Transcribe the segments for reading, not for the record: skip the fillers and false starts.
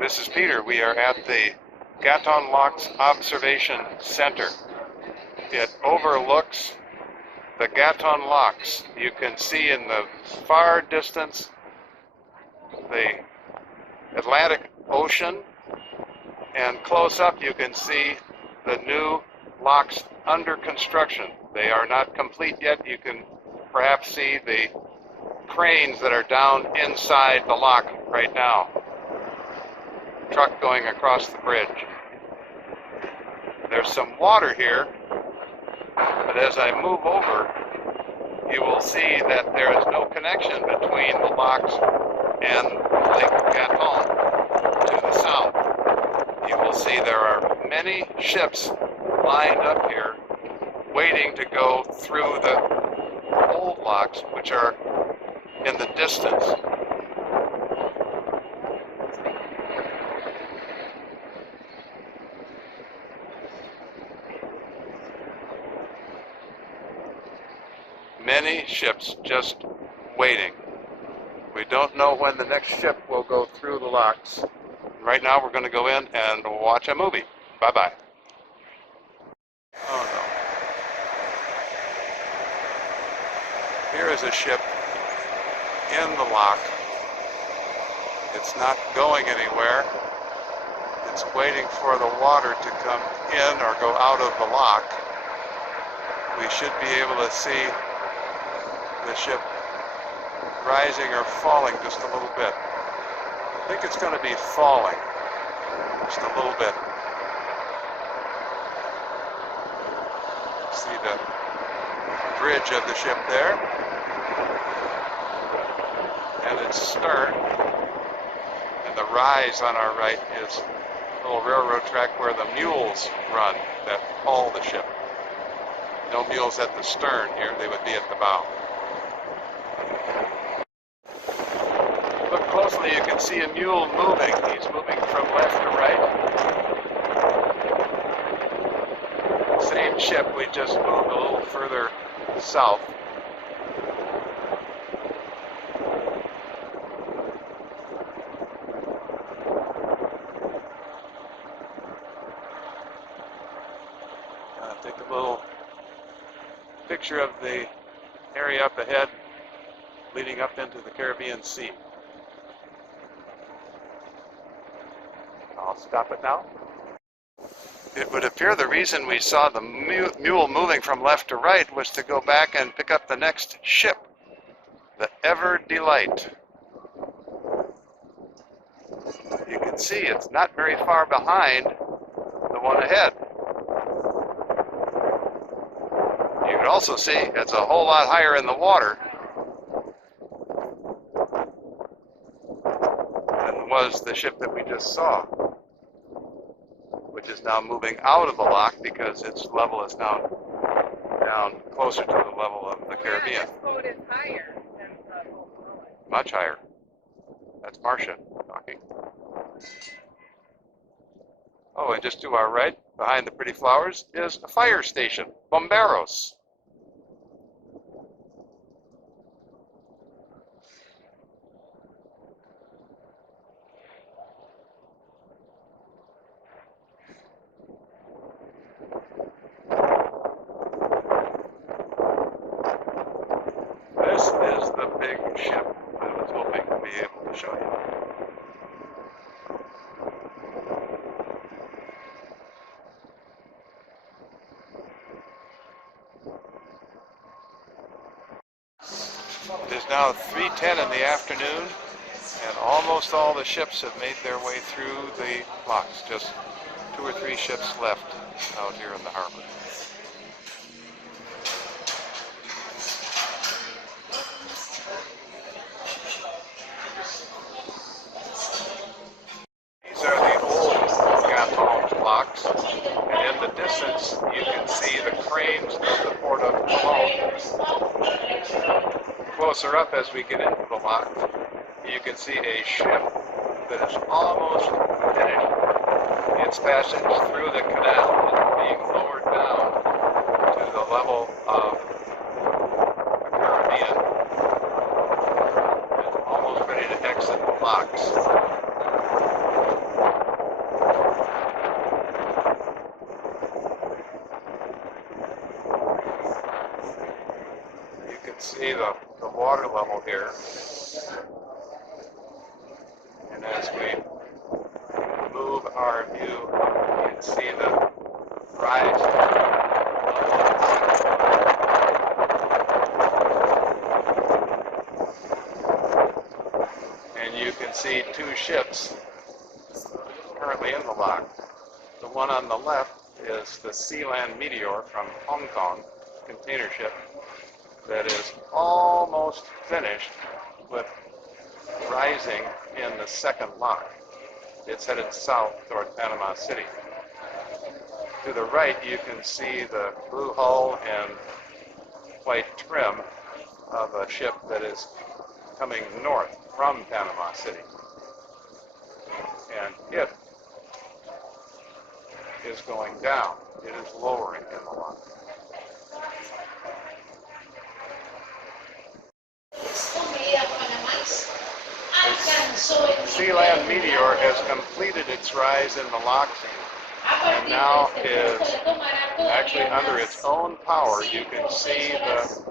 This is Peter. We are at the Gatun Locks Observation Center. It overlooks the Gatun Locks. You can see in the far distance the Atlantic Ocean, and close up you can see the new locks under construction. They are not complete yet. You can perhaps see the cranes that are down inside the lock right now. Truck going across the bridge. There's some water here, but as I move over, you will see that there is no connection between the locks and Lake Gatun to the south. You will see there are many ships lined up here waiting to go through the old locks, which are in the distance. Many ships just waiting. We don't know when the next ship will go through the locks. Right now we're going to go in and watch a movie. Bye-bye. Oh no. Here is a ship in the lock. It's not going anywhere. It's waiting for the water to come in or go out of the lock. We should be able to see the ship rising or falling just a little bit. I think it's going to be falling just a little bit. See the bridge of the ship there and its stern, and the rise on our right is a little railroad track where the mules run that haul the ship. No mules at the stern here, they would be at the bow. Look closely, you can see a mule moving. He's moving from left to right. Same ship, we just moved a little further south. Take a little picture of the area up ahead leading up into the Caribbean Sea. I'll stop it now. It would appear the reason we saw the mule moving from left to right was to go back and pick up the next ship, the Ever Delight. You can see it's not very far behind the one ahead. You can also see it's a whole lot higher in the water than was the ship that we just saw, which is now moving out of the lock because its level is now down closer to the level of the Caribbean. This boat is higher than the boat. Much higher. That's Marcia talking. Oh, and just to our right, behind the pretty flowers, is a fire station, Bomberos. This is the big ship I was hoping to be able to show you. It is now 3:10 in the afternoon, and almost all the ships have made their way through the locks. Just 2 or 3 ships left out here in the harbor. These are the old Gatun locks, and in the distance you can see the cranes of the port of Panama. Closer up as we get into the lock, you can see a ship that is almost finished its passage through the canal and being lowered down to the level of the Caribbean. It's almost ready to exit the locks. here. And as we move our view, you can see the rise. And you can see two ships currently in the lock. The one on the left is the Sealand Meteor from Hong Kong, container ship that is almost finished with rising in the second lock. It's headed south toward Panama City. To the right, you can see the blue hull and white trim of a ship that is coming north from Panama City. And it is going down. It is lowering in the lock. The Sealand Meteor has completed its rise in the lock and now is actually under its own power. You can see the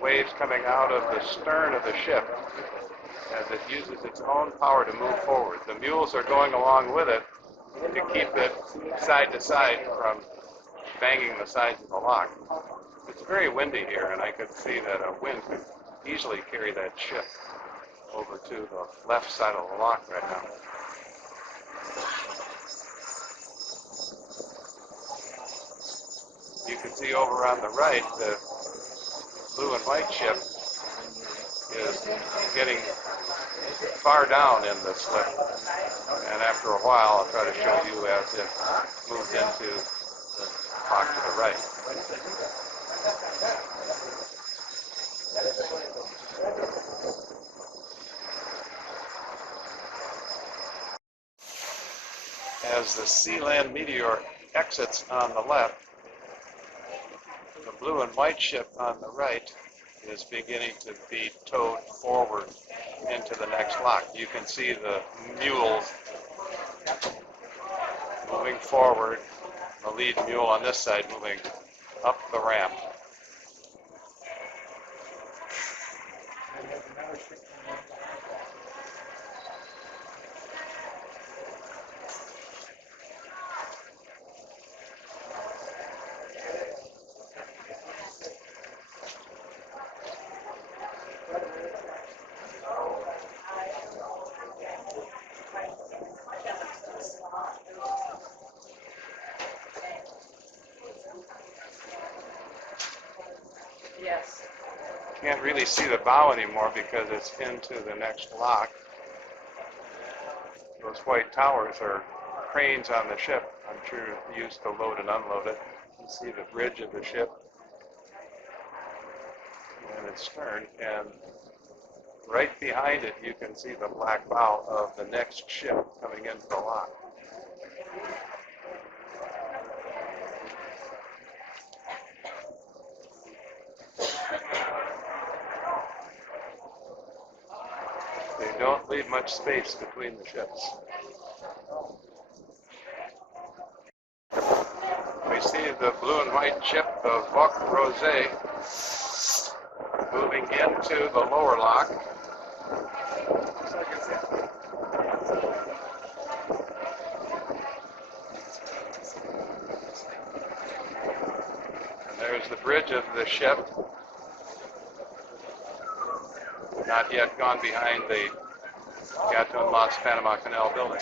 waves coming out of the stern of the ship as it uses its own power to move forward. The mules are going along with it to keep it side to side from banging the sides of the lock. It's very windy here, and I could see that a wind could easily carry that ship over to the left side of the lock right now. You can see over on the right, the blue and white ship is getting far down in the slip, and after a while I'll try to show you as it moves into the lock to the right. As the Sealand Meteor exits on the left, the blue and white ship on the right is beginning to be towed forward into the next lock. You can see the mules moving forward, the lead mule on this side moving up the ramp. Yes. Can't really see the bow anymore because it's into the next lock. Those white towers are cranes on the ship. I'm sure used to load and unload it. You see the bridge of the ship and its stern, and right behind it you can see the black bow of the next ship coming into the lock. They don't leave much space between the ships. We see the blue and white ship, the Voc Rosé, moving into the lower lock. And there's the bridge of the ship, not yet gone behind the Gatun Locks Panama Canal building.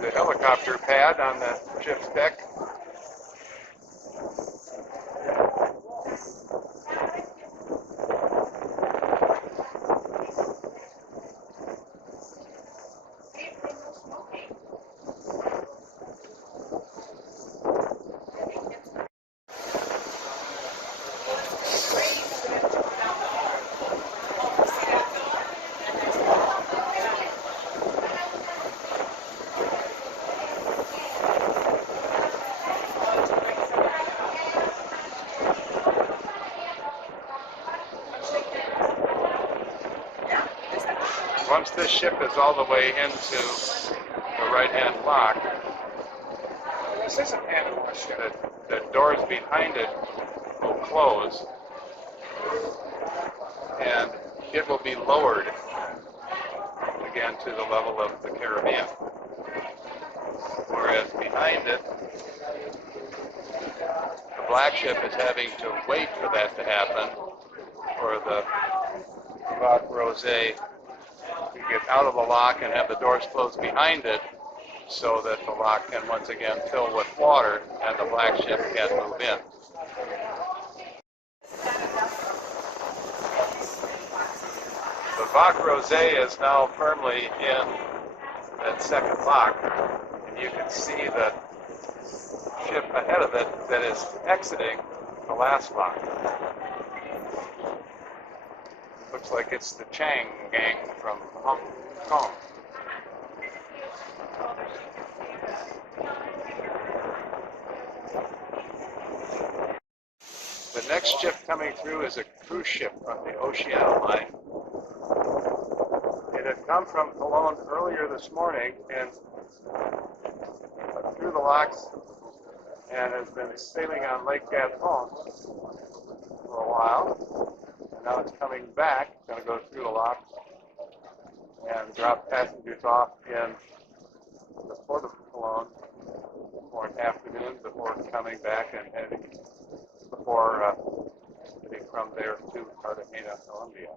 The helicopter pad on the ship's deck. Once this ship is all the way into the right-hand lock, This is a Panama ship. the doors behind it will close, and it will be lowered again to the level of the Caribbean. Whereas behind it, the black ship is having to wait for that to happen, for the Vac Rosé to get out of the lock and have the doors closed behind it, so that the lock can once again fill with water and the black ship can move in. The Vac Rosé is now firmly in that second lock, and you can see the ship ahead of it that is exiting the last lock. Looks like it's the Chang gang from Hong Kong. The next ship coming through is a cruise ship from the Oceania line. It had come from Cologne earlier this morning and through the locks and has been sailing on Lake Gatun for a while. And now it's coming back. It's going to go through the locks and drop passengers off in the port of Cologne for an afternoon before coming back and heading from there to Cartagena, Colombia.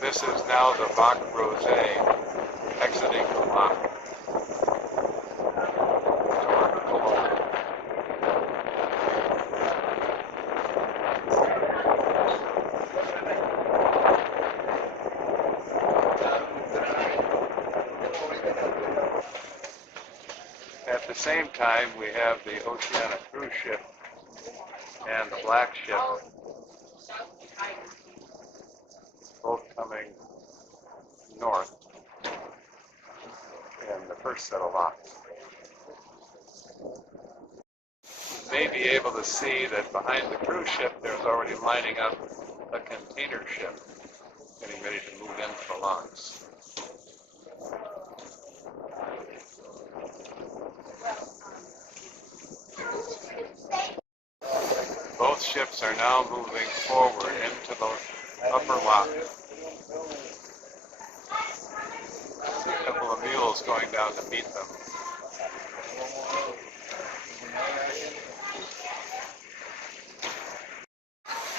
This is now the Vac Rosé exiting the lock toward Cologne. At the same time, we have the Oceania cruise ship and the black ship both coming north in the first set of locks. You may be able to see that behind the cruise ship there's already lining up a container ship getting ready to move into the locks. Both ships are now moving forward into the upper lock. A couple of mules going down to meet them.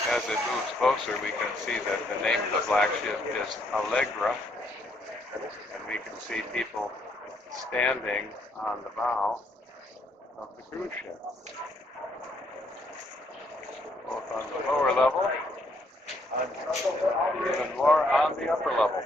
As it moves closer, we can see that the name of the black ship is Allegra, and we can see people standing on the bow of the cruise ship, both on the lower level and even more on the upper level.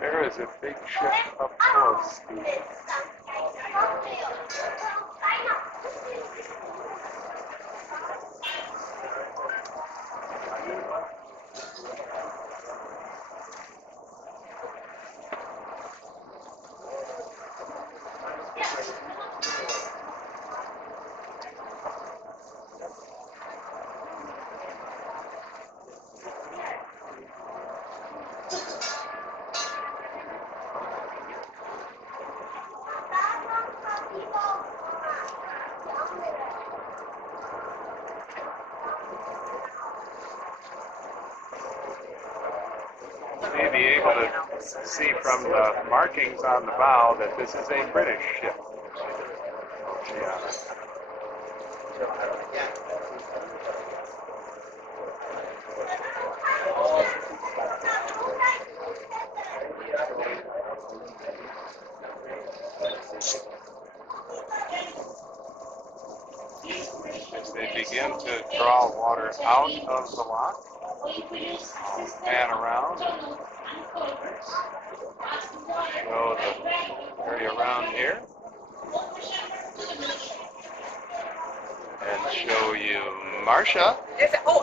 There is a big ship up close. You may be able to see from the markings on the bow that this is a British ship. to draw water out of the lock. I'll pan around, show the area around here, and show you Marcia, Is it? Oh,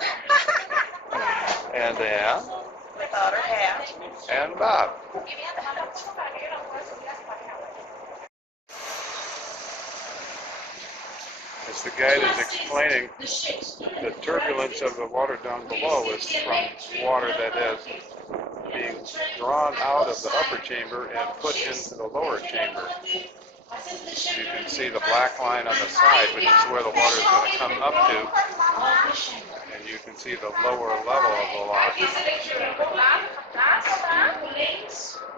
and Ann, without her hat. and Bob. As the guide is explaining, the turbulence of the water down below is from water that is being drawn out of the upper chamber and put into the lower chamber. You can see the black line on the side, which is where the water is going to come up to, and you can see the lower level of the lock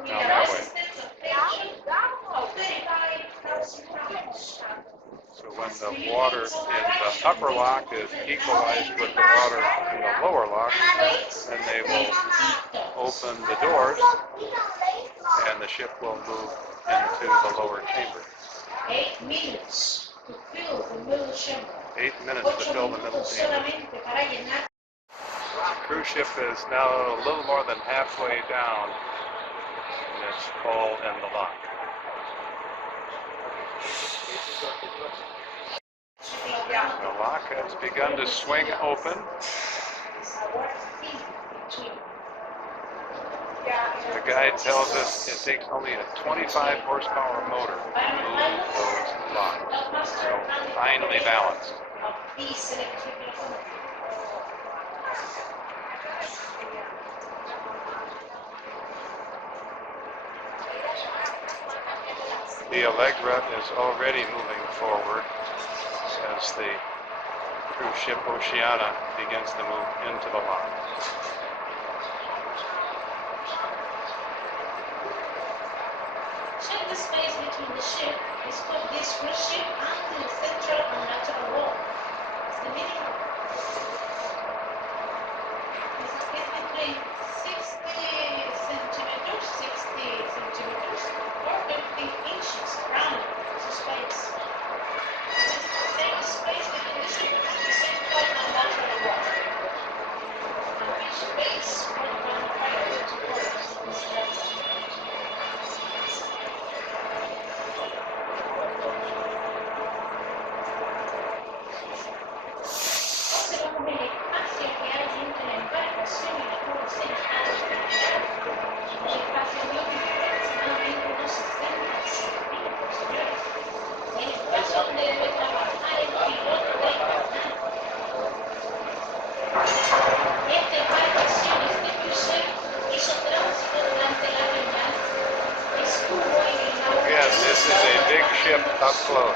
down that way. So when the water in the upper lock is equalized with the water in the lower lock, then they will open the doors and the ship will move into the lower chamber. 8 minutes to fill the middle chamber. 8 minutes to fill the middle chamber. The cruise ship is now a little more than halfway down in its hull and the lock. The lock has begun to swing open. The guide tells us it takes only a 25 horsepower motor to move those locks. So finely balanced. The Allegra is already moving forward as the cruise ship Oceana begins to move into the lock. Check the space between the ship, this cruise ship, and the central and lateral wall. It's the minimum. It's between 60 centimeters, or 15 inches around the space. It's the same space between the ship and the central and lateral wall. And which base will run parallel to walls. Again, this is a big ship up close.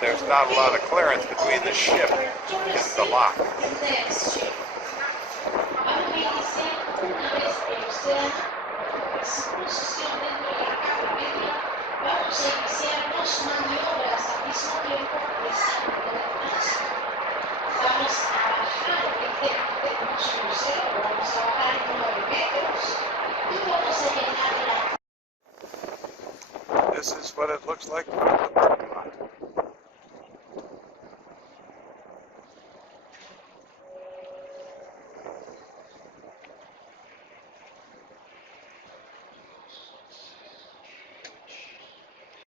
there's not a lot of clearance between the ship and the lock. Vamos a iniciarnos maniobras al mismo tiempo de salto de tránsito. Vamos a bajar ligeramente como su crucero, vamos a bajar 9 metros y vamos a llenar la. This is what it looks like from the parking lot.